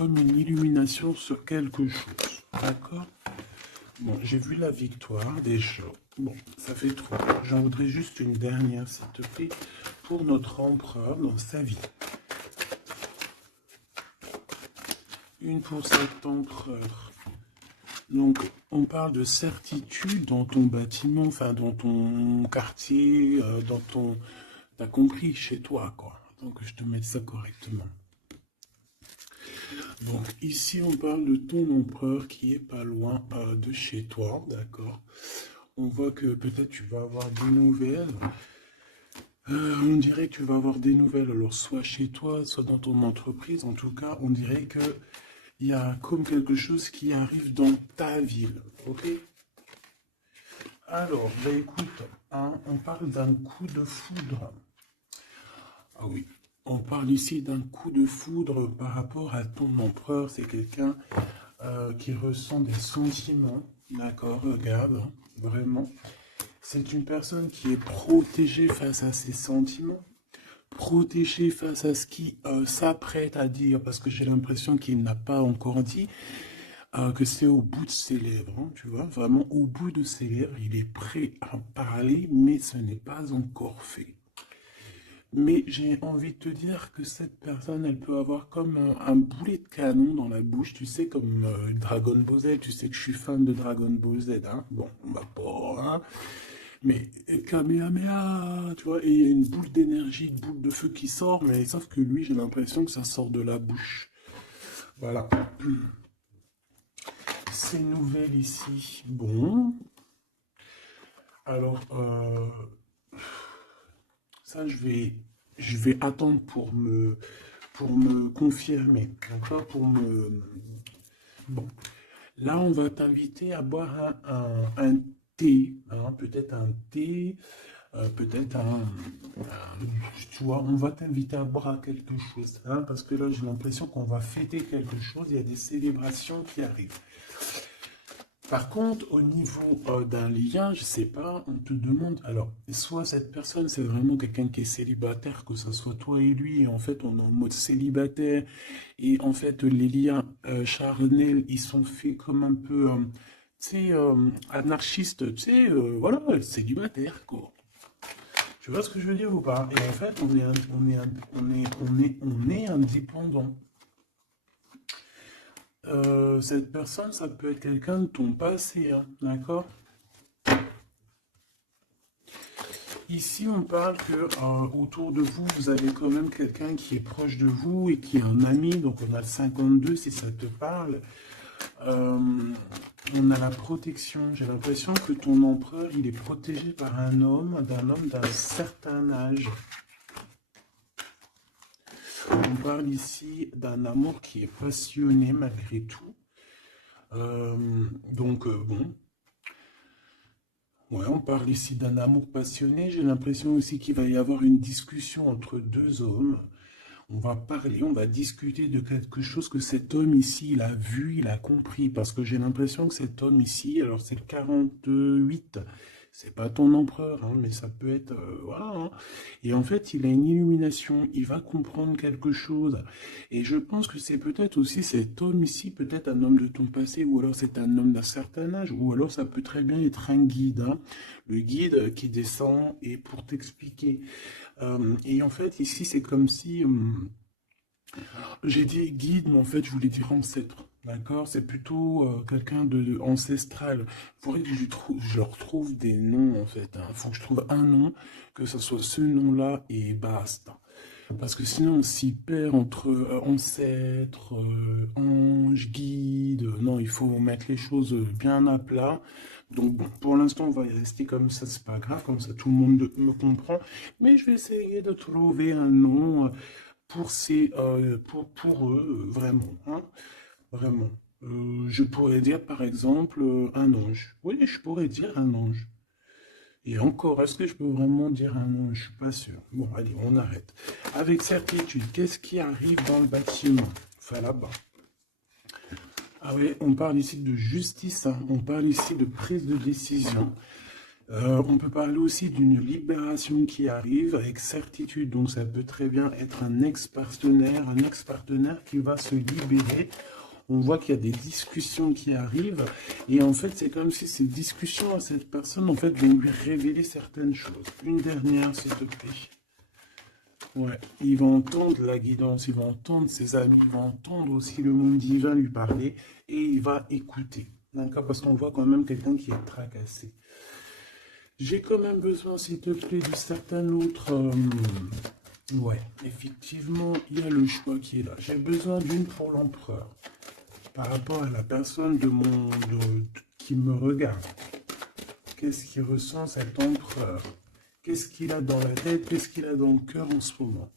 comme une illumination sur quelque chose. D'accord? Bon, j'ai vu la victoire déjà. Bon, ça fait trop. J'en voudrais juste une dernière, s'il te plaît, pour notre empereur dans sa vie. Une pour cet empereur. Donc, on parle de certitude dans ton bâtiment, enfin, dans ton quartier, dans ton... T'as compris, chez toi, quoi. Donc, je te mette ça correctement. Donc, ici, on parle de ton empereur qui est pas loin de chez toi, d'accord? On voit que peut-être tu vas avoir des nouvelles. On dirait que tu vas avoir des nouvelles, alors soit chez toi, soit dans ton entreprise. En tout cas, on dirait que il y a comme quelque chose qui arrive dans ta ville, ok? Alors, bah écoute, hein, on parle d'un coup de foudre. Ah oui, on parle ici d'un coup de foudre par rapport à ton empereur. C'est quelqu'un qui ressent des sentiments, d'accord? Regarde, hein, vraiment. C'est une personne qui est protégée face à ses sentiments, protégée face à ce qu'il s'apprête à dire, parce que j'ai l'impression qu'il n'a pas encore dit, que c'est au bout de ses lèvres, hein, tu vois, vraiment au bout de ses lèvres, il est prêt à parler, mais ce n'est pas encore fait. Mais j'ai envie de te dire que cette personne, elle peut avoir comme un boulet de canon dans la bouche, tu sais, comme Dragon Ball Z, tu sais que je suis fan de Dragon Ball Z, hein, bon, on va pas, hein, mais Kamehameha, tu vois, et il y a une boule d'énergie, une boule de feu qui sort, mais sauf que lui, j'ai l'impression que ça sort de la bouche. Voilà. Ces nouvelles ici, bon, alors, ça, je vais attendre pour me confirmer, d'accord, pour me... Bon, là, on va t'inviter à boire un thé, hein, peut-être un thé, peut-être tu vois, on va t'inviter à boire quelque chose, hein, parce que là, j'ai l'impression qu'on va fêter quelque chose, il y a des célébrations qui arrivent. Par contre, au niveau d'un lien, je sais pas, on te demande, alors, soit cette personne, c'est vraiment quelqu'un qui est célibataire, que ce soit toi et lui, et en fait, on est en mode célibataire, et en fait, les liens charnels, ils sont faits comme un peu, tu sais, anarchistes, tu sais, voilà, célibataire, quoi. Tu vois ce que je veux dire ou pas? Et en fait, on est indépendant. Cette personne, ça peut être quelqu'un de ton passé, hein, d'accord? Ici, on parle que autour de vous, vous avez quand même quelqu'un qui est proche de vous et qui est un ami. Donc, on a le 52 si ça te parle. Euh, on a la protection. J'ai l'impression que ton empereur, il est protégé par un homme d'un certain âge. On parle ici d'un amour qui est passionné malgré tout. Bon, ouais, on parle ici d'un amour passionné. J'ai l'impression aussi qu'il va y avoir une discussion entre deux hommes. On va parler, on va discuter de quelque chose que cet homme ici, il a vu, il a compris. Parce que j'ai l'impression que cet homme ici, alors c'est le 48, c'est pas ton empereur, hein, mais ça peut être, voilà, hein. Et en fait, il a une illumination, il va comprendre quelque chose. Et je pense que c'est peut-être aussi cet homme ici, peut-être un homme de ton passé, ou alors c'est un homme d'un certain âge, ou alors ça peut très bien être un guide, hein. Le guide qui descend et pour t'expliquer. Et en fait, ici, c'est comme si... j'ai dit guide, mais en fait, je voulais dire ancêtre. D'accord? C'est plutôt quelqu'un de ancestral. Il faudrait que je retrouve des noms, en fait. Il faut que je trouve un nom, que ce soit ce nom-là et basta. Parce que sinon, on s'y perd entre ancêtre, ange, guide. Non, il faut mettre les choses bien à plat. Donc, bon, pour l'instant, on va y rester comme ça, c'est pas grave, comme ça tout le monde me comprend. Mais je vais essayer de trouver un nom pour, pour eux, vraiment, hein, vraiment. Je pourrais dire par exemple un ange. Oui, je pourrais dire un ange. Et encore, est-ce que je peux vraiment dire un ange? Je suis pas sûr. Bon, allez, on arrête. Avec certitude, qu'est-ce qui arrive dans le bâtiment? Enfin, là-bas. Ah oui, on parle ici de justice, hein. On parle ici de prise de décision. On peut parler aussi d'une libération qui arrive avec certitude. Donc ça peut très bien être un ex-partenaire qui va se libérer. On voit qu'il y a des discussions qui arrivent. Et en fait, c'est comme si ces discussions à cette personne, en fait, vont lui révéler certaines choses. Une dernière, s'il te plaît. Ouais, il va entendre la guidance, il va entendre ses amis, il va entendre aussi le monde divin lui parler et il va écouter. D'accord? Parce qu'on voit quand même quelqu'un qui est tracassé. J'ai quand même besoin, s'il te plaît, de certains autres. Ouais, effectivement, il y a le choix qui est là. J'ai besoin d'une pour l'empereur. Par rapport à la personne qui me regarde. Qu'est-ce qu'il ressent cet empereur? Qu'est-ce qu'il a dans la tête? Qu'est-ce qu'il a dans le cœur en ce moment?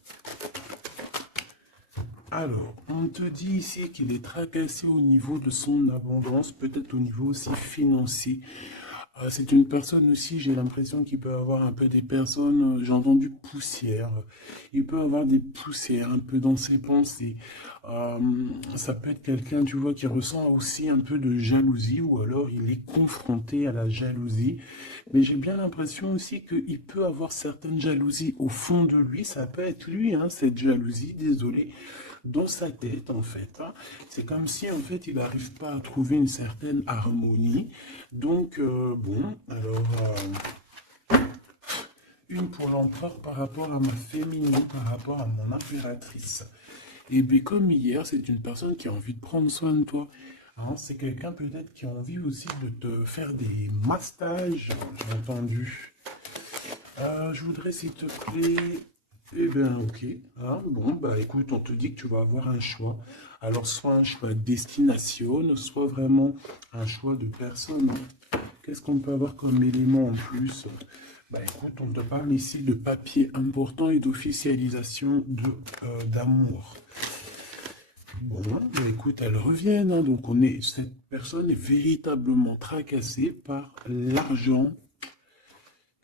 Alors, on te dit ici qu'il est tracassé au niveau de son abondance, peut-être au niveau aussi financier. C'est une personne aussi, j'ai l'impression qu'il peut avoir un peu des personnes, j'ai entendu poussière. Il peut avoir des poussières un peu dans ses pensées. Euh, Ça peut être quelqu'un, tu vois, qui ressent aussi un peu de jalousie ou alors il est confronté à la jalousie. Mais j'ai bien l'impression aussi qu'il peut avoir certaines jalousies au fond de lui. Ça peut être lui, hein, cette jalousie, désolé, dans sa tête en fait, hein. C'est comme si en fait il n'arrive pas à trouver une certaine harmonie. Donc bon, alors une pour l'empereur par rapport à ma féminine, par rapport à mon impératrice. Et bien comme hier, c'est une personne qui a envie de prendre soin de toi. Hein, c'est quelqu'un peut-être qui a envie aussi de te faire des massages, j'ai entendu. Je voudrais s'il te plaît. Eh bien, ok. Ah, bon, bah écoute, on te dit que tu vas avoir un choix. Alors, soit un choix de destination, soit vraiment un choix de personne. Hein. Qu'est-ce qu'on peut avoir comme élément en plus? Bah écoute, on te parle ici de papier important et d'officialisation d'amour. Bon, bah écoute, elles reviennent. Hein. Donc, cette personne est véritablement tracassée par l'argent.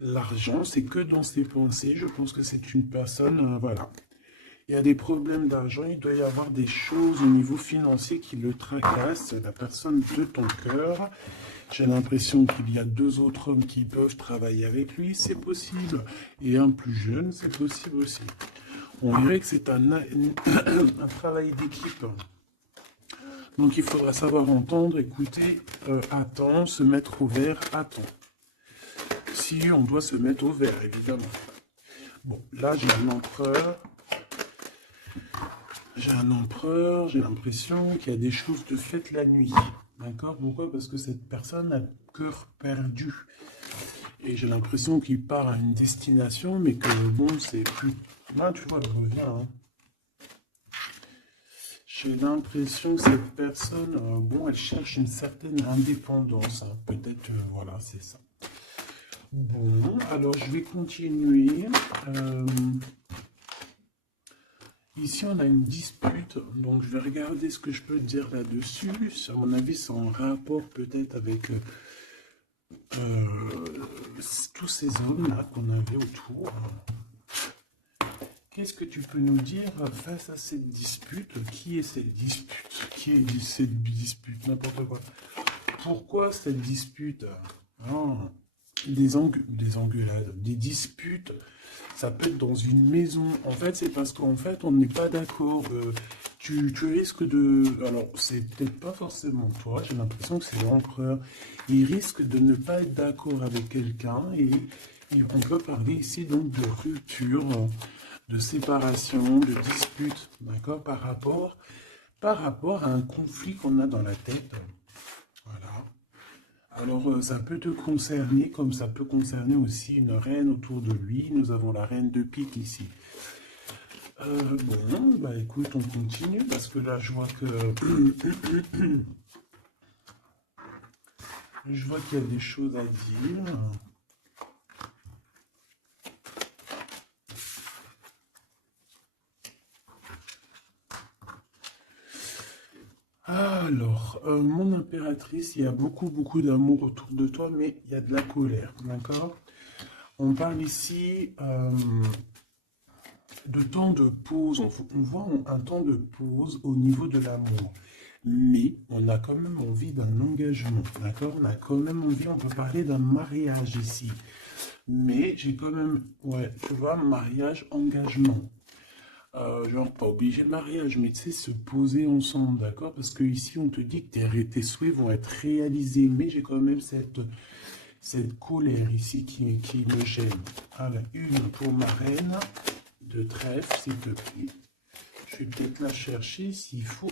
L'argent, c'est que dans ses pensées. Je pense que c'est une personne, voilà. Il y a des problèmes d'argent, il doit y avoir des choses au niveau financier qui le tracassent, la personne de ton cœur. J'ai l'impression qu'il y a deux autres hommes qui peuvent travailler avec lui, c'est possible. Et un plus jeune, c'est possible aussi. On dirait que c'est un travail d'équipe. Donc il faudra savoir entendre, écouter, attendre, se mettre au vert, attendre. Si on doit se mettre au vert, évidemment. Bon, là j'ai un empereur. J'ai l'impression qu'il y a des choses de faites la nuit. D'accord? Pourquoi? Parce que cette personne a le cœur perdu. Et j'ai l'impression qu'il part à une destination, mais que bon, c'est plus. Là, tu vois, elle revient. Hein. J'ai l'impression que cette personne, bon, elle cherche une certaine indépendance. Hein. Peut-être, voilà, c'est ça. Bon, alors je vais continuer. Ici, on a une dispute, donc je vais regarder ce que je peux dire là-dessus. À mon avis, c'est en rapport peut-être avec tous ces hommes-là qu'on avait autour. Qu'est-ce que tu peux nous dire face à cette dispute? Qui est cette dispute? Qui est cette dispute? N'importe quoi. Pourquoi cette dispute? Oh, des engueulades, des disputes. Ça peut être dans une maison. En fait, c'est parce qu'en fait, on n'est pas d'accord. Tu risques de... Alors, c'est peut-être pas forcément toi. J'ai l'impression que c'est l'empereur. Il risque de ne pas être d'accord avec quelqu'un. Et on peut parler ici donc de rupture, de séparation, de dispute. D'accord? Par rapport à un conflit qu'on a dans la tête. Voilà. Alors, ça peut te concerner, comme ça peut concerner aussi une reine autour de lui. Nous avons la reine de pique ici. Bon, bah écoute, on continue, parce que là, je vois que... je vois qu'il y a des choses à dire. Alors, mon impératrice, il y a beaucoup d'amour autour de toi, mais il y a de la colère, d'accord? On parle ici de temps de pause. On voit un temps de pause au niveau de l'amour. mais on a quand même envie d'un engagement, d'accord? On a quand même envie, on peut parler d'un mariage ici. Mais j'ai quand même, ouais, tu vois, mariage, engagement. Genre, pas obligé de mariage, mais tu sais, se poser ensemble, d'accord? Parce que ici, on te dit que tes souhaits vont être réalisés, mais j'ai quand même cette colère ici qui me gêne. Alors, une pour ma reine de trèfle, s'il te plaît. Je vais peut-être la chercher s'il faut.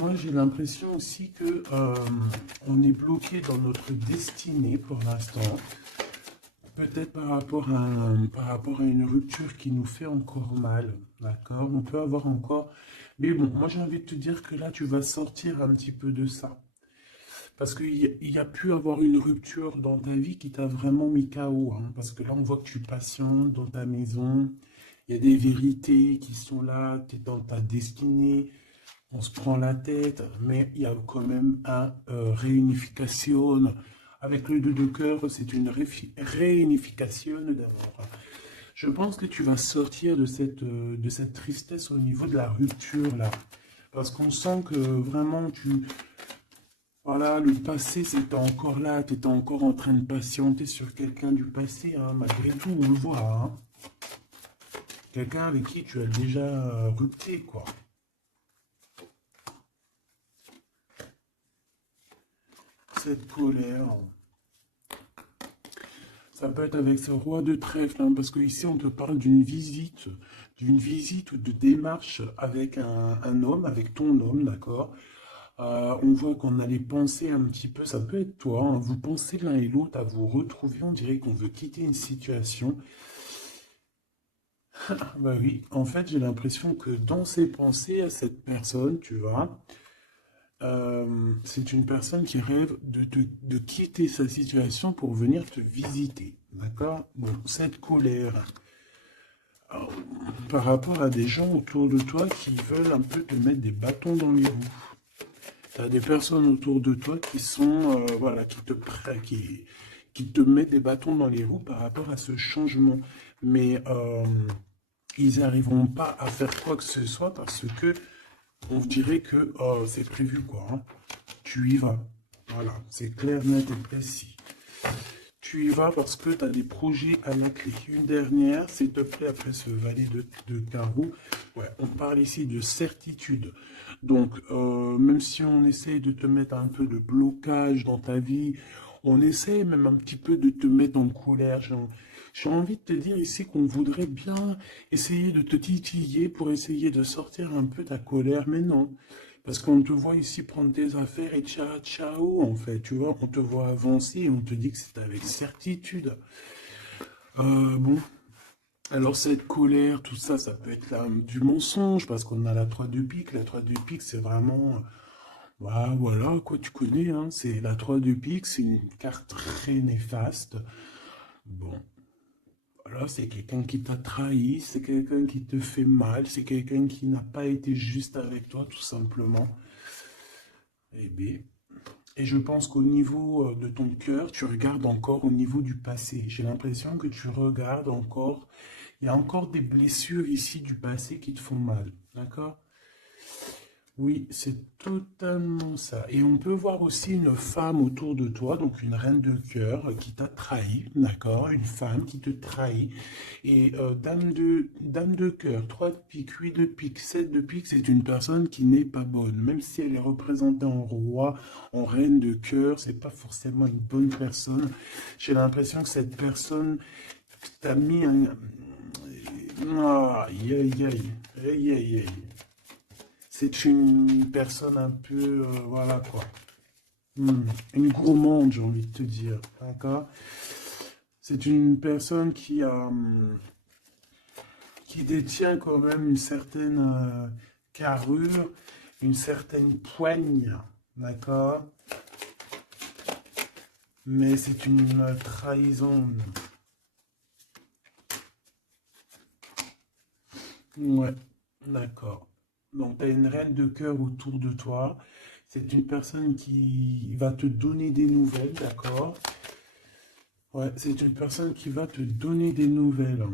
Moi, j'ai l'impression aussi que on est bloqué dans notre destinée pour l'instant. Peut-être par rapport à une rupture qui nous fait encore mal, d'accord? On peut avoir encore... Mais bon, moi j'ai envie de te dire que là, tu vas sortir un petit peu de ça. Parce qu'il y a pu avoir une rupture dans ta vie qui t'a vraiment mis KO, hein. Parce que là, on voit que tu patientes dans ta maison. Il y a des vérités qui sont là, tu es dans ta destinée. On se prend la tête, mais il y a quand même un réunification. Avec le 2 de cœur, c'est une réunification d'amour. Je pense que tu vas sortir de cette tristesse au niveau de la rupture, là. Parce qu'on sent que vraiment, voilà, le passé, c'était encore là, tu étais encore en train de patienter sur quelqu'un du passé, hein, malgré tout, on le voit, hein. Quelqu'un avec qui tu as déjà rupté, quoi. Cette colère. Ça peut être avec ce roi de trèfle, hein, parce que ici on te parle d'une visite ou de démarche avec un homme, avec ton homme, d'accord. On voit qu'on allait penser un petit peu, ça peut être toi, hein, vous pensez l'un et l'autre à vous retrouver, on dirait qu'on veut quitter une situation. Bah oui, en fait j'ai l'impression que dans ses pensées à cette personne, tu vois, c'est une personne qui rêve de quitter sa situation pour venir te visiter. D'accord? Bon, cette colère euh, par rapport à des gens autour de toi qui veulent un peu te mettre des bâtons dans les roues. Tu as des personnes autour de toi qui sont, voilà, qui te mettent des bâtons dans les roues par rapport à ce changement. Mais ils n'arriveront pas à faire quoi que ce soit parce que on dirait que c'est prévu, quoi, hein. Tu y vas. Voilà, c'est clair, net et précis. Tu y vas parce que tu as des projets à la clé. Une dernière, s'il te plaît, après ce valet de carreau. Ouais, on parle ici de certitude. Donc, même si on essaye de te mettre un peu de blocage dans ta vie, on essaye même un petit peu de te mettre en colère. J'ai envie de te dire ici qu'on voudrait bien essayer de te titiller pour essayer de sortir un peu ta colère, mais non. Parce qu'on te voit ici prendre tes affaires et ciao, ciao, en fait, tu vois, on te voit avancer et on te dit que c'est avec certitude. Bon, alors cette colère, tout ça, ça peut être là, du mensonge, parce qu'on a la 3 de pique. La 3 de pique, c'est vraiment, bah, voilà, quoi, tu connais, hein, c'est la 3 de pique, c'est une carte très néfaste. Bon, voilà, c'est quelqu'un qui t'a trahi, c'est quelqu'un qui te fait mal, c'est quelqu'un qui n'a pas été juste avec toi, tout simplement. Eh bien, et je pense qu'au niveau de ton cœur, tu regardes encore au niveau du passé. J'ai l'impression que tu regardes encore. Il y a encore des blessures ici du passé qui te font mal. D'accord? Oui, c'est totalement ça. Et on peut voir aussi une femme autour de toi, donc une reine de cœur qui t'a trahi, d'accord? Une femme qui te trahit. Et dame de cœur, 3 de pique, 8 de pique, 7 de pique, c'est une personne qui n'est pas bonne. Même si elle est représentée en roi, en reine de cœur, c'est pas forcément une bonne personne. J'ai l'impression que cette personne t'a mis un... Aïe, aïe, aïe, aïe, aïe, aïe. C'est une personne un peu, voilà quoi. Une gourmande, j'ai envie de te dire. D'accord? C'est une personne qui détient quand même une certaine carrure, une certaine poigne. D'accord? Mais c'est une trahison. Ouais, d'accord. Donc, tu as une reine de cœur autour de toi. C'est une personne qui va te donner des nouvelles, d'accord? Ouais, c'est une personne qui va te donner des nouvelles.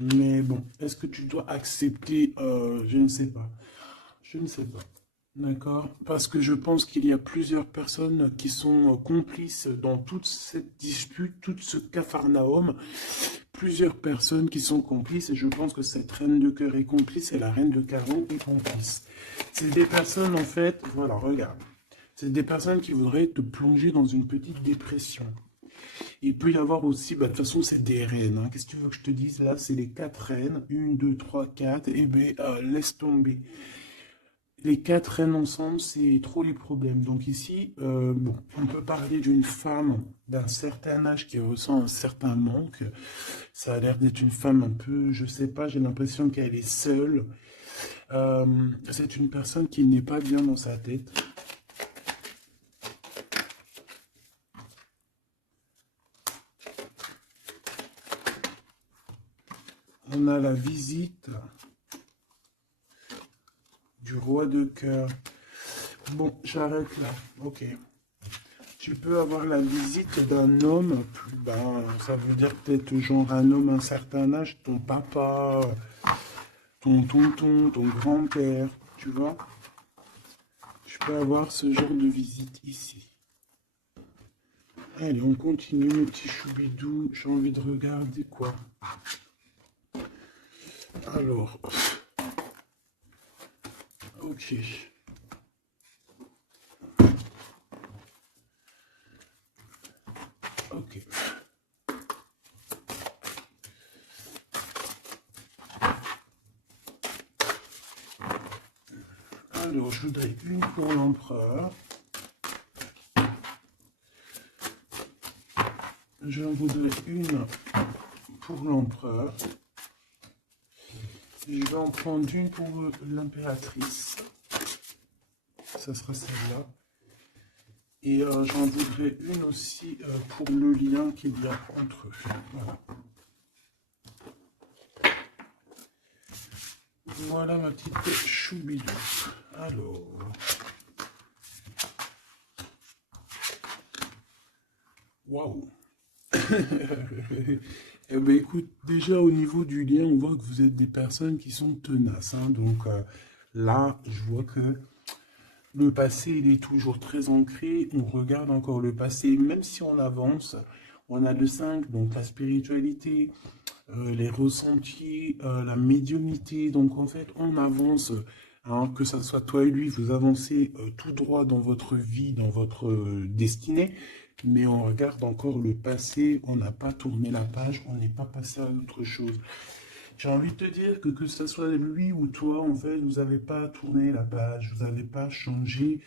Mais bon, est-ce que tu dois accepter? Je ne sais pas. Je ne sais pas. D'accord? Parce que je pense qu'il y a plusieurs personnes qui sont complices dans toute cette dispute, tout ce capharnaüm. Plusieurs personnes qui sont complices et je pense que cette reine de cœur est complice et la reine de carreau est complice. C'est des personnes, en fait, voilà, regarde. C'est des personnes qui voudraient te plonger dans une petite dépression. Il peut y avoir aussi, bah, de toute façon, c'est des reines, hein. Qu'est-ce que tu veux que je te dise? Là, c'est les quatre reines. Une, deux, trois, quatre. Et bien, laisse tomber. Les quatre reines ensemble, c'est trop les problèmes. Donc ici, bon, on peut parler d'une femme d'un certain âge qui ressent un certain manque. Ça a l'air d'être une femme un peu, je sais pas, j'ai l'impression qu'elle est seule. C'est une personne qui n'est pas bien dans sa tête. On a la visite du roi de cœur. Bon, j'arrête là. Ok. Tu peux avoir la visite d'un homme, ben, ça veut dire peut-être genre un homme à un certain âge, ton papa, ton tonton, ton grand-père, tu vois. Je peux avoir ce genre de visite ici. Allez, on continue, mes petits choubidous. J'ai envie de regarder quoi. Alors, ok. Ok. Alors, je voudrais une pour l'empereur. J'en voudrais une pour l'empereur. Je vais en prendre une pour l'impératrice. Ça sera celle-là. Et j'en voudrais une aussi pour le lien qu'il y a entre eux. Voilà. Voilà ma petite choubidou. Alors. Waouh. Eh ben écoute, déjà au niveau du lien, on voit que vous êtes des personnes qui sont tenaces, hein. Donc là, je vois que le passé, il est toujours très ancré. On regarde encore le passé, même si on avance. On a le 5, donc la spiritualité, les ressentis, la médiumnité. Donc en fait, on avance, hein, que ça soit toi et lui, vous avancez tout droit dans votre vie, dans votre destinée. Mais on regarde encore le passé, on n'a pas tourné la page, on n'est pas passé à autre chose. J'ai envie de te dire que ce soit lui ou toi, en fait, vous n'avez pas tourné la page, vous n'avez pas changé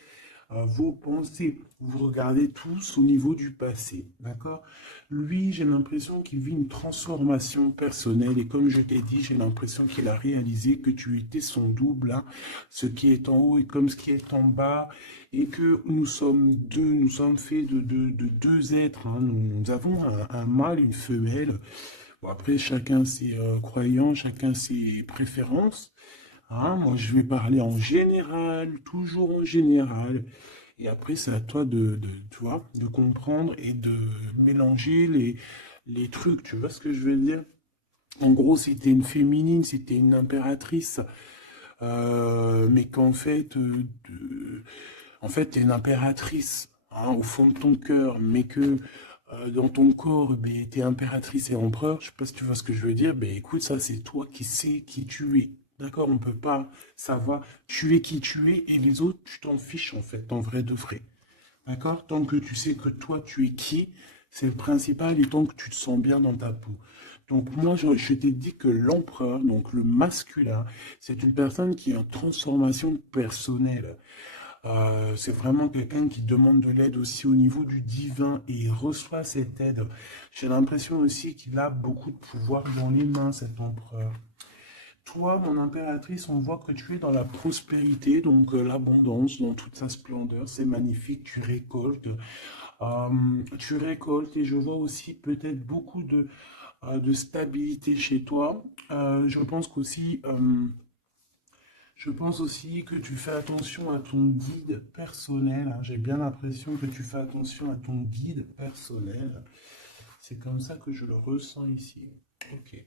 vos pensées. Vous regardez tous au niveau du passé, d'accord? Lui, j'ai l'impression qu'il vit une transformation personnelle et comme je t'ai dit, j'ai l'impression qu'il a réalisé que tu étais son double, hein. Ce qui est en haut est comme ce qui est en bas et que nous sommes deux, nous sommes faits de deux êtres, hein. Nous avons un mâle et une femelle. Bon, après, chacun ses croyances, chacun ses préférences. Hein, moi, je vais parler en général, toujours en général. Et après, c'est à toi tu vois, de comprendre et de mélanger les trucs. Tu vois ce que je veux dire? En gros, c'était une féminine, c'était une impératrice. Mais qu'en fait, en fait, t'es une impératrice, hein, au fond de ton cœur, mais que dans ton corps, ben, t'es impératrice et empereur. Je sais pas si tu vois ce que je veux dire. Ben, écoute, ça, c'est toi qui sais qui tu es. D'accord? On peut pas savoir. Tu es qui tu es et les autres, tu t'en fiches, en fait, en vrai de vrai. D'accord? Tant que tu sais que toi, tu es qui, c'est le principal et tant que tu te sens bien dans ta peau. Donc moi, je t'ai dit que l'empereur, donc le masculin, c'est une personne qui est en transformation personnelle. C'est vraiment quelqu'un qui demande de l'aide aussi au niveau du divin et il reçoit cette aide. J'ai l'impression aussi qu'il a beaucoup de pouvoir dans les mains, cet empereur. Toi, mon impératrice, on voit que tu es dans la prospérité, donc l'abondance dans toute sa splendeur. C'est magnifique, tu récoltes et je vois aussi peut-être beaucoup de stabilité chez toi. Je pense aussi que tu fais attention à ton guide personnel, hein. J'ai bien l'impression que tu fais attention à ton guide personnel. C'est comme ça que je le ressens ici. Ok.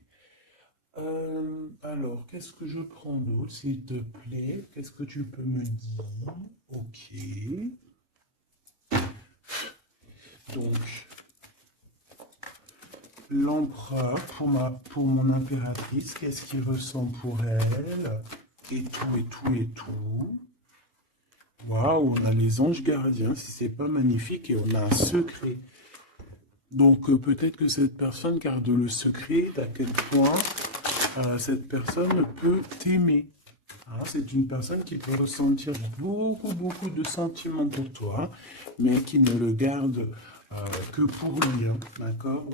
Alors, qu'est-ce que je prends d'autre, s'il te plaît? Qu'est-ce que tu peux me dire? Ok. Donc, l'empereur pour mon impératrice, qu'est-ce qu'il ressent pour elle? Et tout, et tout, et tout. Waouh, on a les anges gardiens, si c'est pas magnifique, et on a un secret. Donc, peut-être que cette personne garde le secret d'à quel point cette personne peut t'aimer. Hein, c'est une personne qui peut ressentir beaucoup, beaucoup de sentiments pour toi, mais qui ne le garde que pour lui. Hein, d'accord?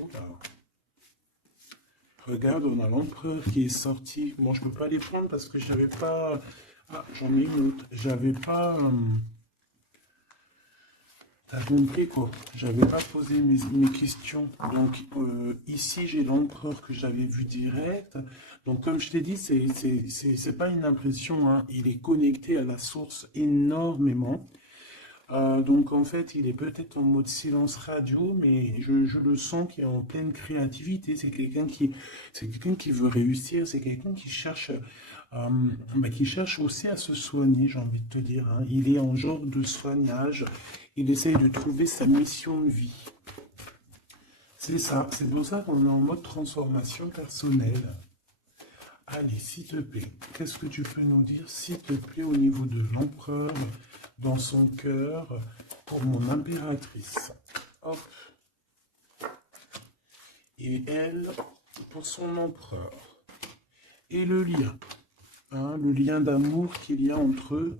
Regarde, on a l'empereur qui est sorti. Bon, je peux pas les prendre parce que j'avais pas... Ah, j'en ai une autre. J'avais pas... T'as compris quoi? J'avais pas posé mes questions. Donc ici j'ai l'empereur que j'avais vu direct. Donc comme je t'ai dit, c'est pas une impression, hein. Il est connecté à la source énormément. Donc en fait, il est peut-être en mode silence radio, mais je le sens qu'il est en pleine créativité. C'est quelqu'un qui veut réussir, c'est quelqu'un qui cherche aussi à se soigner, j'ai envie de te dire. Hein. Il est en genre de soignage. Il essaye de trouver sa mission de vie. C'est ça. C'est pour ça qu'on est en mode transformation personnelle. Allez, s'il te plaît, qu'est-ce que tu peux nous dire, s'il te plaît, au niveau de l'empereur, dans son cœur, pour mon impératrice? Hop. Et elle, pour son empereur. Et le lien. Hein, le lien d'amour qu'il y a entre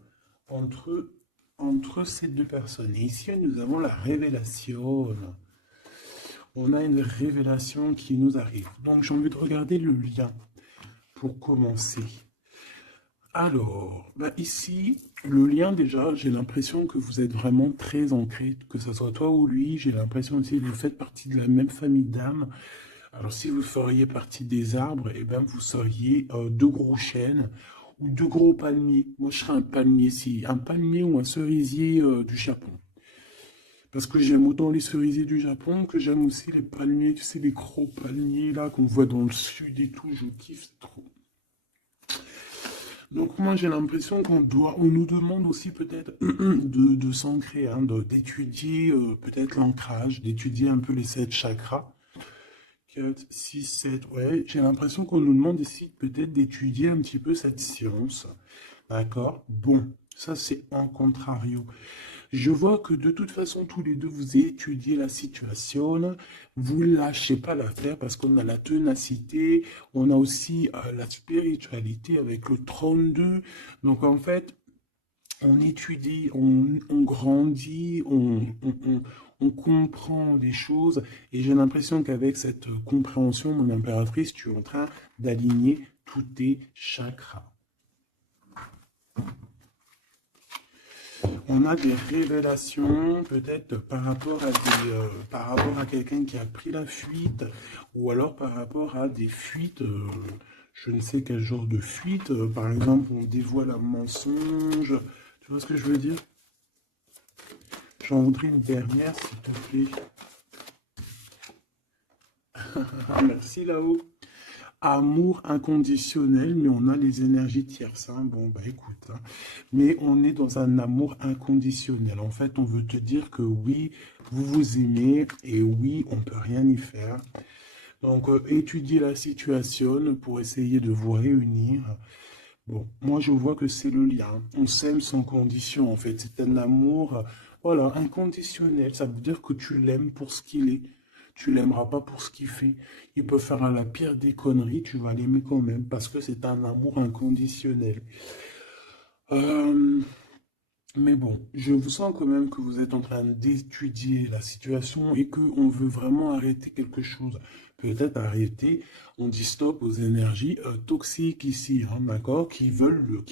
ces deux personnes. Et ici, nous avons la révélation. On a une révélation qui nous arrive. Donc, j'ai envie de regarder le lien pour commencer. Alors, ici, le lien déjà, j'ai l'impression que vous êtes vraiment très ancré, que ce soit toi ou lui. J'ai l'impression aussi que vous faites partie de la même famille d'âmes. Alors, si vous feriez partie des arbres, eh ben, vous seriez deux gros chênes ou deux gros palmiers. Moi, je serais un palmier, si, un palmier ou un cerisier du Japon. Parce que j'aime autant les cerisiers du Japon que j'aime aussi les palmiers, tu sais, les gros palmiers là qu'on voit dans le sud et tout. Je kiffe, c'est trop. Donc moi j'ai l'impression on nous demande aussi peut-être de s'ancrer, hein, d'étudier peut-être l'ancrage, d'étudier un peu les 7 chakras. 4, 6, 7, ouais, j'ai l'impression qu'on nous demande ici peut-être d'étudier un petit peu cette science. D'accord? Bon, ça c'est en contrario. Je vois que de toute façon, tous les deux, vous étudiez la situation, vous ne lâchez pas l'affaire parce qu'on a la ténacité, on a aussi la spiritualité avec le 32. Donc en fait, on étudie, on grandit, on comprend les choses. Et j'ai l'impression qu'avec cette compréhension, mon impératrice, tu es en train d'aligner tous tes chakras. On a des révélations, peut-être par rapport à quelqu'un qui a pris la fuite, ou alors par rapport à des fuites, je ne sais quel genre de fuite. Par exemple, on dévoile un mensonge. Tu vois ce que je veux dire? J'en voudrais une dernière, s'il te plaît. Merci là-haut. Amour inconditionnel, mais on a les énergies tierces. Hein. Bon, bah écoute, hein. Mais on est dans un amour inconditionnel. En fait, on veut te dire que oui, vous vous aimez et oui, on ne peut rien y faire. Donc, étudiez la situation pour essayer de vous réunir. Bon, moi, je vois que c'est le lien. On s'aime sans condition, en fait. C'est un amour, voilà, inconditionnel. Ça veut dire que tu l'aimes pour ce qu'il est. Tu l'aimeras pas pour ce qu'il fait. Il peut faire la pire des conneries, tu vas l'aimer quand même, parce que c'est un amour inconditionnel. Mais bon, je vous sens quand même que vous êtes en train d'étudier la situation et qu'on veut vraiment arrêter quelque chose. Peut-être arrêter, on dit stop aux énergies toxiques ici, hein, d'accord, qui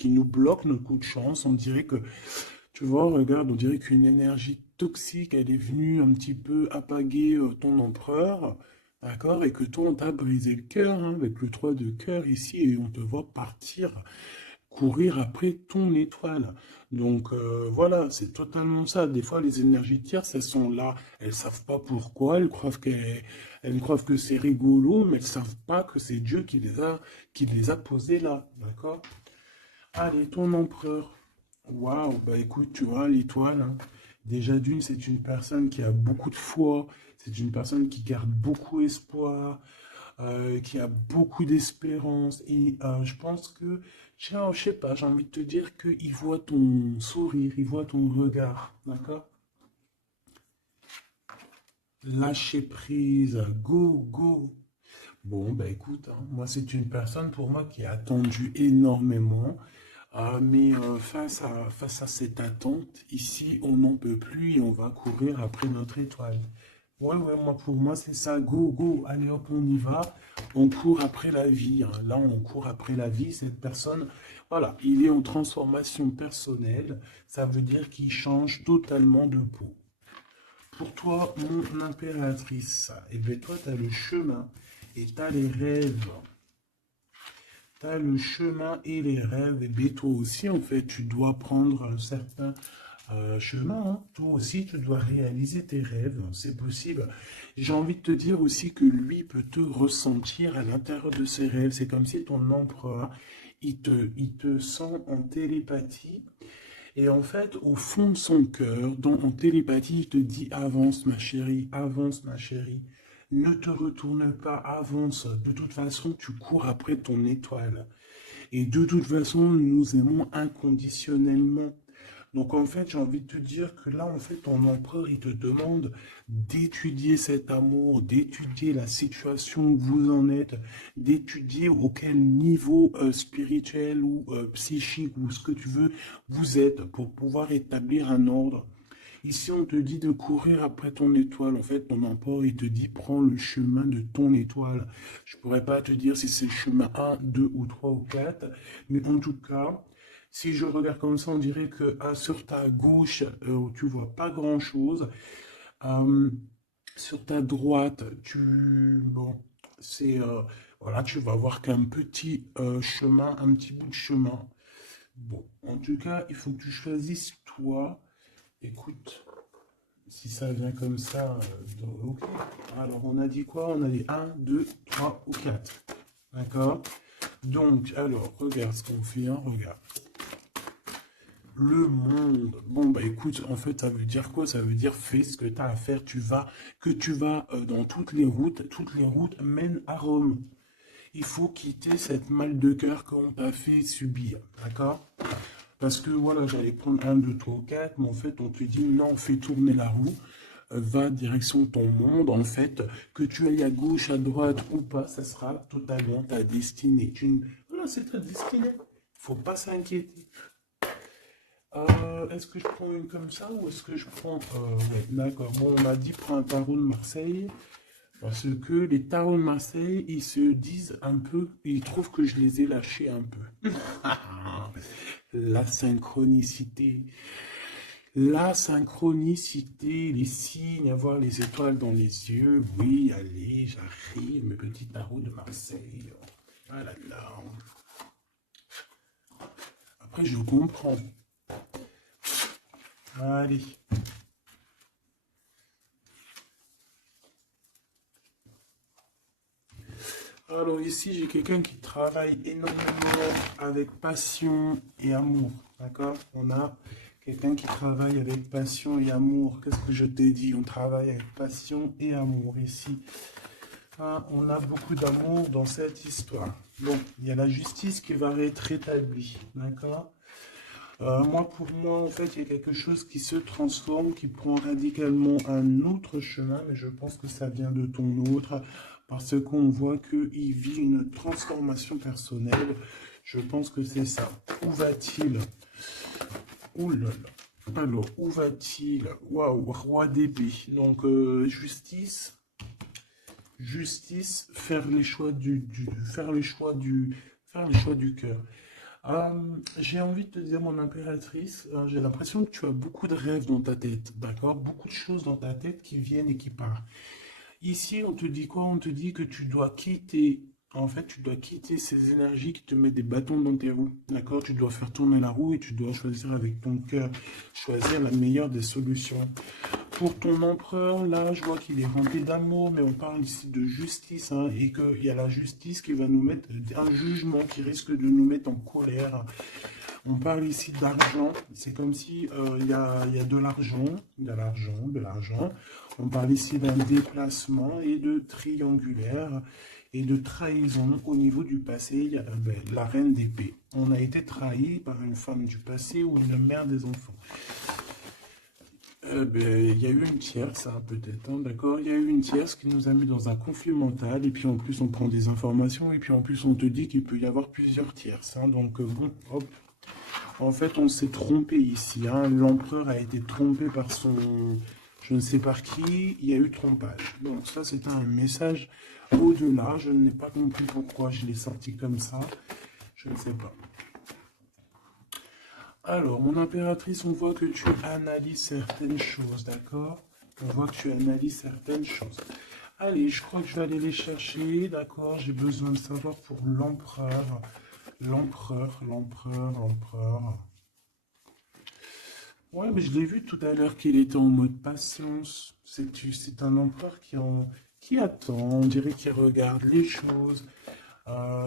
nous bloquent notre coup de chance. On dirait que, tu vois, regarde, on dirait qu'une énergie toxique, elle est venue un petit peu apaguer ton empereur, d'accord, et que toi, on t'a brisé le cœur, hein, avec le 3 de cœur ici, et on te voit partir. courir après ton étoile. Donc voilà, c'est totalement ça. Des fois, les énergies tierces, elles sont là, elles savent pas pourquoi, elles croient que c'est rigolo, mais elles savent pas que c'est Dieu qui les a posées là, d'accord? Allez, ton empereur. Waouh, bah écoute, tu vois, l'étoile, hein, déjà d'une, c'est une personne qui a beaucoup de foi, c'est une personne qui garde beaucoup espoir, qui a beaucoup d'espérance. Et je pense que, tiens, je sais pas, j'ai envie de te dire qu'il voit ton sourire, il voit ton regard, d'accord? Lâcher prise, go, go. Bon, bah écoute, hein, moi c'est une personne pour moi qui a attendu énormément. Mais face à cette attente, ici, on n'en peut plus et on va courir après notre étoile. Ouais, ouais, moi, pour moi, c'est ça. Go, go, allez hop, on y va. On court après la vie, hein. Là, on court après la vie. Cette personne, voilà, il est en transformation personnelle. Ça veut dire qu'il change totalement de peau. Pour toi, mon impératrice, eh bien, toi, tu as le chemin et tu as les rêves. T'as le chemin et les rêves, et bien toi aussi, en fait, tu dois prendre un certain chemin, hein. Toi aussi, tu dois réaliser tes rêves, c'est possible. J'ai envie de te dire aussi que lui peut te ressentir à l'intérieur de ses rêves. C'est comme si ton empereur, il te sent en télépathie. Et en fait, au fond de son cœur, en télépathie, il te dit avance ma chérie, ne te retourne pas, avance. De toute façon, tu cours après ton étoile. Et de toute façon, nous nous aimons inconditionnellement. Donc en fait, j'ai envie de te dire que là, en fait, ton empereur, il te demande d'étudier cet amour, d'étudier la situation où vous en êtes, d'étudier auquel niveau spirituel ou psychique ou ce que tu veux vous êtes pour pouvoir établir un ordre. Ici, on te dit de courir après ton étoile. En fait, ton empereur, il te dit, prends le chemin de ton étoile. Je pourrais pas te dire si c'est le chemin un, 2 ou 3 ou 4, mais en tout cas, si je regarde comme ça, on dirait que sur ta gauche, tu vois pas grand-chose. Euh, sur ta droite, bon, c'est, voilà, tu vas voir qu'un petit chemin, un petit bout de chemin. Bon, en tout cas, il faut que tu choisisses toi. Écoute, si ça vient comme ça, ok. Alors, on a dit quoi? On a dit un, 2, 3 ou 4. D'accord? Donc, alors, regarde ce qu'on fait, hein, regarde. Le monde. Bon, bah écoute, en fait, ça veut dire quoi? Ça veut dire fais ce que tu as à faire. Que tu vas dans toutes les routes mènent à Rome. Il faut quitter cette mal de cœur qu'on t'a fait subir. D'accord? Parce que voilà, j'allais prendre un, 2, 3, 4, mais en fait, on te dit non, fais tourner la roue, va direction ton monde. En fait, que tu ailles à gauche, à droite ou pas, ça sera totalement ta destinée. Voilà, c'est ta destinée. Faut pas s'inquiéter. Est-ce que je prends une comme ça ou est-ce que je prends... ouais, d'accord. Bon, on m'a dit prends un tarot de Marseille. Parce que les tarots de Marseille, ils se disent un peu, ils trouvent que je les ai lâchés un peu. La synchronicité. La synchronicité, les signes, avoir les étoiles dans les yeux. Oui, allez, j'arrive, mes petits tarots de Marseille. Ah là là. Après, je comprends. Allez. Alors ici, j'ai quelqu'un qui travaille énormément avec passion et amour. D'accord? On a quelqu'un qui travaille avec passion et amour. Qu'est-ce que je t'ai dit? On travaille avec passion et amour ici. Ah, on a beaucoup d'amour dans cette histoire. Bon, il y a la justice qui va être rétablie. D'accord? Pour moi, en fait, il y a quelque chose qui se transforme, qui prend radicalement un autre chemin, mais je pense que ça vient de ton autre, parce qu'on voit qu'il vit une transformation personnelle. Je pense que c'est ça. Où va-t-il? Ouh là là. Alors, où va-t-il? Waouh, roi d'épée. Donc, justice, faire les choix faire les choix du cœur. J'ai envie de te dire, mon impératrice, j'ai l'impression que tu as beaucoup de rêves dans ta tête, d'accord? Beaucoup de choses dans ta tête qui viennent et qui partent. Ici, on te dit quoi? On te dit que tu dois quitter. En fait, tu dois quitter ces énergies qui te mettent des bâtons dans tes roues. D'accord? Tu dois faire tourner la roue et tu dois choisir avec ton cœur, choisir la meilleure des solutions. Pour ton empereur, là, je vois qu'il est rempli d'amour, mais on parle ici de justice, hein, et qu'il y a la justice qui va nous mettre un jugement qui risque de nous mettre en colère. On parle ici d'argent, c'est comme si il y a de l'argent, de l'argent. On parle ici d'un déplacement et de triangulaire et de trahison au niveau du passé. Il y a la reine d'épée. On a été trahi par une femme du passé ou une mère des enfants. Il y a eu une tierce, hein, peut-être, hein, d'accord? Il y a eu une tierce qui nous a mis dans un conflit mental, et puis en plus on prend des informations, et puis en plus on te dit qu'il peut y avoir plusieurs tierces, hein, donc bon, hop. En fait, on s'est trompé ici, hein. L'empereur a été trompé par son... Je ne sais par qui, il y a eu trompage. Donc ça, c'est un message au-delà. Je n'ai pas compris pourquoi je l'ai sorti comme ça. Je ne sais pas. Alors, mon impératrice, on voit que tu analyses certaines choses, d'accord? On voit que tu analyses certaines choses. Allez, je crois que je vais aller les chercher, d'accord? J'ai besoin de savoir pour l'empereur. L'empereur. Ouais, mais je l'ai vu tout à l'heure qu'il était en mode patience. C'est un empereur qui attend, on dirait qu'il regarde les choses.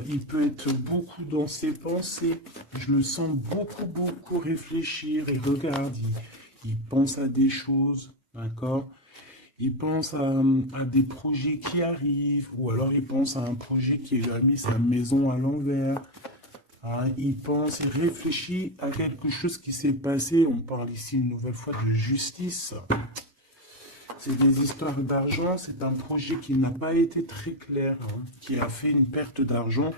Il peut être beaucoup dans ses pensées. Je le sens beaucoup réfléchir. Il regarde, il pense à des choses, d'accord? Il pense à des projets qui arrivent, ou alors il pense à un projet qui lui a mis sa maison à l'envers. Il pense, il réfléchit à quelque chose qui s'est passé. On parle ici une nouvelle fois de justice. C'est des histoires d'argent. C'est un projet qui n'a pas été très clair, hein, qui a fait une perte d'argent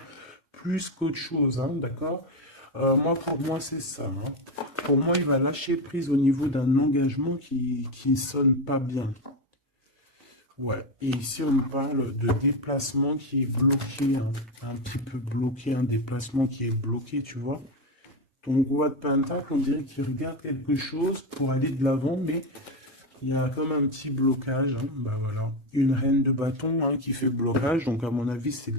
plus qu'autre chose, hein, d'accord? Pour moi, c'est ça, hein. Pour moi, il va lâcher prise au niveau d'un engagement qui ne sonne pas bien. Ouais, et ici on parle de déplacement qui est bloqué, hein, un petit peu bloqué, un déplacement qui est bloqué, tu vois. Ton roi de Pentacle, on dirait qu'il regarde quelque chose pour aller de l'avant, mais il y a comme un petit blocage, hein. Bah voilà, une reine de bâton, hein, qui fait blocage, donc à mon avis c'est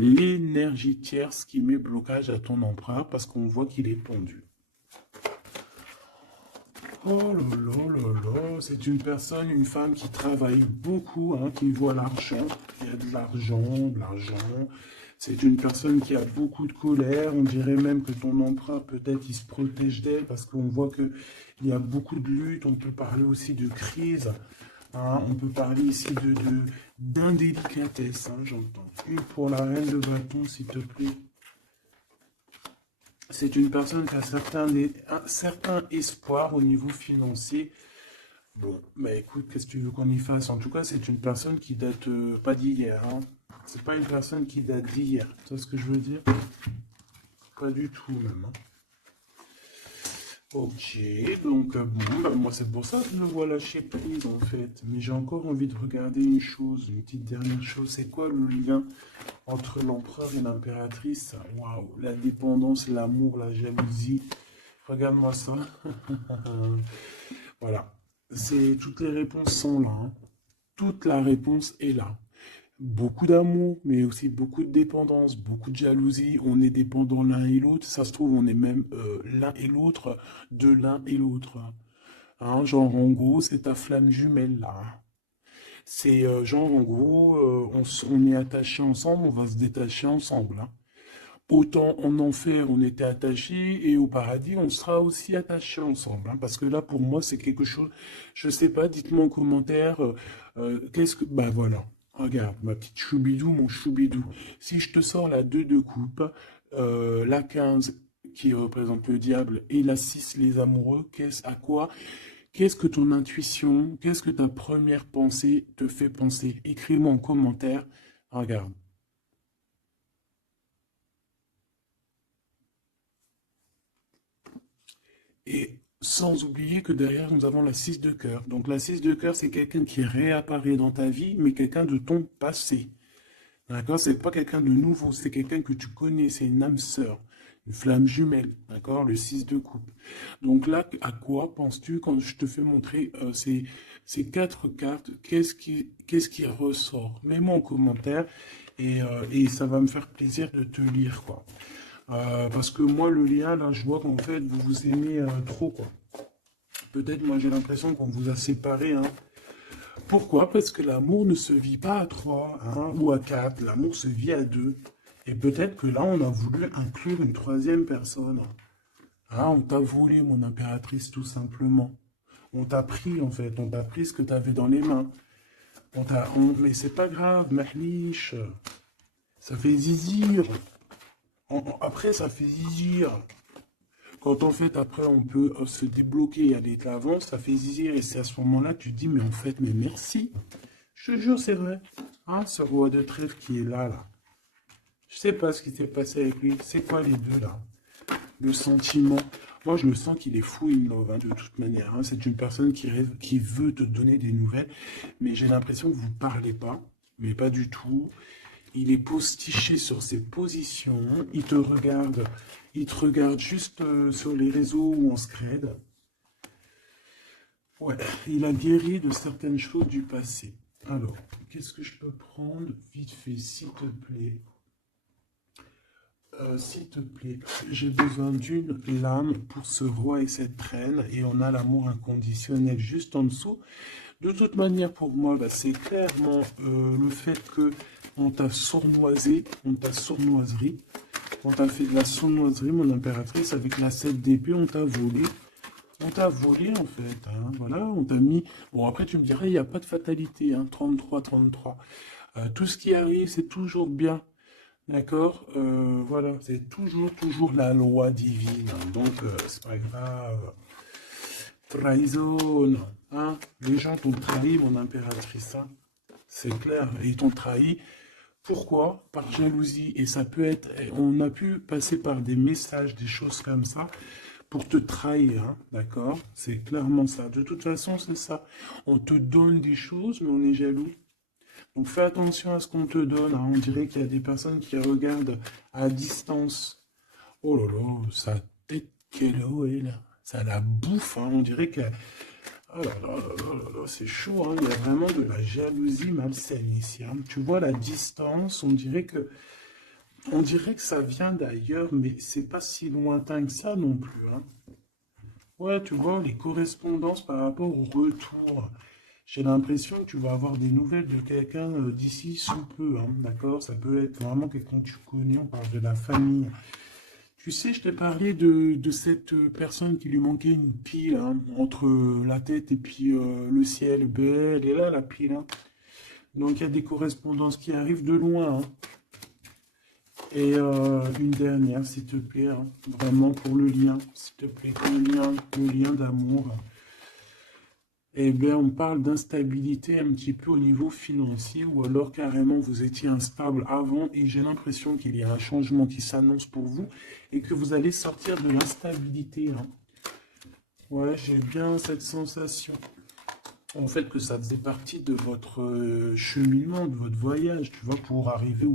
l'énergie tierce qui met blocage à ton empereur parce qu'on voit qu'il est pendu. Oh là là là là, c'est une personne, une femme qui travaille beaucoup, hein, qui voit l'argent, il y a de l'argent, de l'argent. C'est une personne qui a beaucoup de colère, on dirait même que ton empereur, peut-être, il se protège d'elle parce qu'on voit qu'il y a beaucoup de luttes, on peut parler aussi de crise, hein, on peut parler ici d'indélicatesse, hein, j'entends. Une pour la reine de bâton, s'il te plaît. C'est une personne qui a un certain espoir au niveau financier. Bon, bah écoute, qu'est-ce que tu veux qu'on y fasse? En tout cas, c'est une personne qui date pas d'hier, hein. C'est pas une personne qui date d'hier. Tu vois ce que je veux dire? Pas du tout même, hein. Ok, donc bon, bah, moi c'est pour ça que je le vois lâcher prise en fait. Mais j'ai encore envie de regarder une chose, une petite dernière chose. C'est quoi le lien entre l'empereur et l'impératrice? Waouh, la dépendance, l'amour, la jalousie. Regarde-moi ça. Voilà. Toutes les réponses sont là, hein. Toute la réponse est là. Beaucoup d'amour, mais aussi beaucoup de dépendance, beaucoup de jalousie. On est dépendants l'un et l'autre. Ça se trouve, on est même l'un et l'autre de l'un et l'autre. Hein, genre, en gros, c'est ta flamme jumelle là. C'est genre, en gros, on est attachés ensemble, on va se détacher ensemble, hein. Autant en enfer, on était attachés, et au paradis, on sera aussi attachés ensemble, hein. Parce que là, pour moi, c'est quelque chose, je sais pas, dites-moi en commentaire, qu'est-ce que... Bah voilà, regarde, ma petite choubidou, mon choubidou. Si je te sors la 2 de coupe, la 15 qui représente le diable, et la 6 les amoureux, qu'est-ce que ton intuition, qu'est-ce que ta première pensée te fait penser? Écris-moi en commentaire, regarde. Et sans oublier que derrière, nous avons la 6 de cœur. Donc la 6 de cœur, c'est quelqu'un qui réapparaît dans ta vie, mais quelqu'un de ton passé. D'accord? C'est pas quelqu'un de nouveau, c'est quelqu'un que tu connais, c'est une âme sœur, une flamme jumelle. D'accord? Le 6 de coupe. Donc là, à quoi penses-tu quand je te fais montrer ces quatre cartes? Qu'est-ce qui ressort? Mets-moi en commentaire. Et ça va me faire plaisir de te lire, quoi. Parce que moi, le lien, là, je vois qu'en fait, vous vous aimez trop, quoi. Peut-être, moi, j'ai l'impression qu'on vous a séparés, hein. Pourquoi? Parce que l'amour ne se vit pas à trois, hein, ou à quatre. L'amour se vit à deux. Et peut-être que là, on a voulu inclure une troisième personne. Ah, on t'a volé, mon impératrice, tout simplement. On t'a pris, en fait. On t'a pris ce que tu avais dans les mains. Mais c'est pas grave, Mahlich. Ça fait zizir. Après, ça fait zizir. Quand en fait, après, on peut se débloquer et aller de l'avant, ça fait zizir. Et c'est à ce moment-là que tu te dis, mais en fait, mais merci. Je te jure, c'est vrai. Hein, ce roi de trèfle qui est là, là. Je sais pas ce qui s'est passé avec lui. C'est quoi les deux, là? Le sentiment. Moi, je le sens qu'il est fou in love, hein, de toute manière. Hein. C'est une personne qui rêve, qui veut te donner des nouvelles. Mais j'ai l'impression que vous ne parlez pas. Mais pas du tout. Il est postiché sur ses positions. Il te regarde. Il te regarde juste sur les réseaux où on se crède. Ouais, il a guéri de certaines choses du passé. Alors, qu'est-ce que je peux prendre vite fait, s'il te plaît? S'il te plaît, j'ai besoin d'une lame pour ce roi et cette reine, et on a l'amour inconditionnel juste en dessous. De toute manière, pour moi, bah, c'est clairement le fait que on t'a sournoisé, on t'a sournoiserie, on t'a fait de la sournoiserie, mon impératrice, avec la 7 d'épée, on t'a volé. On t'a volé en fait, hein, voilà, on t'a mis... Bon, après tu me dirais, il n'y a pas de fatalité, hein, 33, 33. Tout ce qui arrive, c'est toujours bien, d'accord? Voilà, c'est toujours la loi divine, hein, donc c'est pas grave. Trahison, hein? Les gens t'ont trahi, mon impératrice, hein, c'est clair, et ils t'ont trahi. Pourquoi? Par jalousie, et ça peut être... On a pu passer par des messages, des choses comme ça, pour te trahir, hein, d'accord? C'est clairement ça. De toute façon, c'est ça. On te donne des choses, mais on est jaloux. Donc fais attention à ce qu'on te donne, hein. On dirait qu'il y a des personnes qui regardent à distance. Oh là là, sa tête qu'elle est là. Ça la bouffe, hein. On dirait que... Oh là là là là là là, c'est chaud, hein. Il y a vraiment de la jalousie malsaine ici, hein. Tu vois la distance, on dirait que ça vient d'ailleurs, mais c'est pas si lointain que ça non plus, hein. Ouais, tu vois, les correspondances par rapport au retour. J'ai l'impression que tu vas avoir des nouvelles de quelqu'un d'ici sous peu, hein, d'accord? Ça peut être vraiment quelqu'un que tu connais, on parle de la famille. Tu sais, je t'ai parlé de cette personne qui lui manquait une pile, hein, entre la tête et puis le ciel. Ben, elle est là, la pile, hein. Donc, il y a des correspondances qui arrivent de loin, hein. Et une dernière, s'il te plaît, hein, vraiment pour le lien, s'il te plaît, le lien d'amour. Eh bien, on parle d'instabilité un petit peu au niveau financier, ou alors carrément vous étiez instable avant, et j'ai l'impression qu'il y a un changement qui s'annonce pour vous, et que vous allez sortir de l'instabilité, hein. Ouais, j'ai bien cette sensation. En fait, que ça faisait partie de votre cheminement, de votre voyage, tu vois, pour arriver où